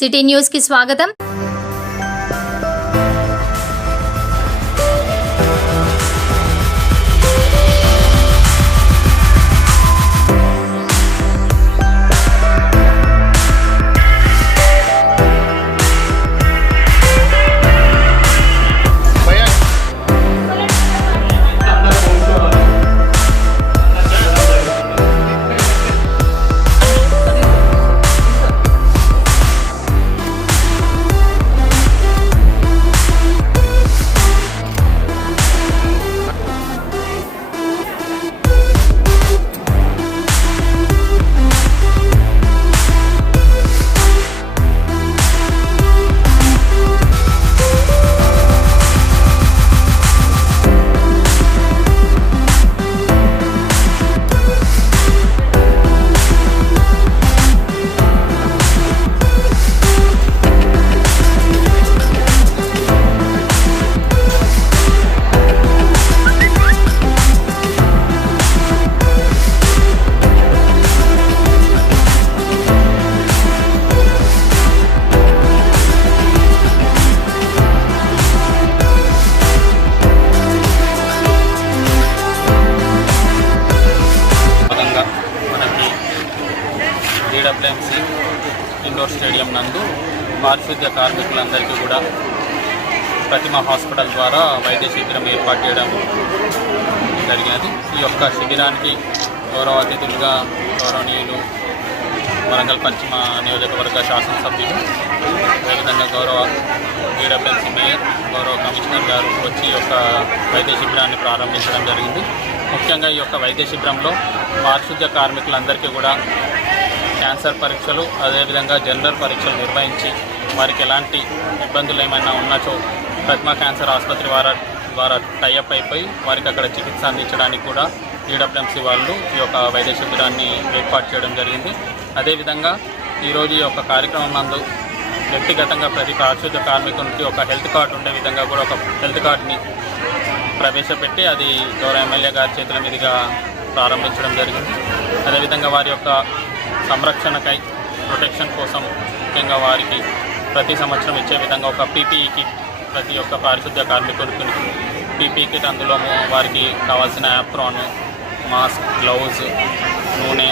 City news కి స్వాగతం. DWMC indoor stadium నందు పారిశుద్ధ్య కార్మికులందరికీ కూడా ప్రతిమ హాస్పిటల్ ద్వారా వైద్య శిబిరం ఏర్పాటు చేయడం జరిగినది. ఈ యొక్క శిబిరానికి గౌరవ అతిథులుగా గౌరవనీయులు వరంగల్ పశ్చిమ నియోజకవర్గ శాసనసభ్యులు, అదేవిధంగా గౌరవ DWMC మేయర్, గౌరవ కమిషనర్ గారు వచ్చి ఈ యొక్క వైద్య శిబిరాన్ని ప్రారంభించడం జరిగింది. ముఖ్యంగా ఈ యొక్క వైద్య శిబిరంలో పారిశుద్ధ్య కార్మికులందరికీ కూడా క్యాన్సర్ పరీక్షలు, అదేవిధంగా జనరల్ పరీక్షలు నిర్వహించి వారికి ఎలాంటి ఇబ్బందులు ఏమైనా ఉన్నచో ప్రతిమ క్యాన్సర్ ఆసుపత్రి ద్వారా టైఅప్ అయిపోయి వారికి అక్కడ చికిత్స అందించడానికి కూడా DWMC వాళ్ళు ఈ యొక్క వైద్య శిబిరాన్ని ఏర్పాటు చేయడం జరిగింది. అదేవిధంగా ఈరోజు ఈ యొక్క కార్యక్రమం నందు వ్యక్తిగతంగా ప్రతి పారిశుద్ధ్య కార్మికునికి ఒక హెల్త్ కార్డు ఉండే విధంగా కూడా ఒక హెల్త్ కార్డుని ప్రవేశపెట్టి అది గౌరవ ఎమ్మెల్యే గారి చేతుల మీదుగా ప్రారంభించడం జరిగింది. అదేవిధంగా వారి యొక్క సంరక్షణకై, ప్రొటెక్షన్ కోసం ముఖ్యంగా వారికి ప్రతి సంవత్సరం ఇచ్చే విధంగా ఒక PPE కిట్ ప్రతి ఒక్క పారిశుద్ధ్య కార్మికుడికి PPE కిట్, అందులో వారికి కావాల్సిన యాప్రాన్, మాస్క్, గ్లౌజ్, నూనె,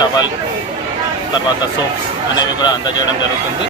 టవల్, తర్వాత సోప్స్ అనేవి కూడా అందజేయడం జరుగుతుంది.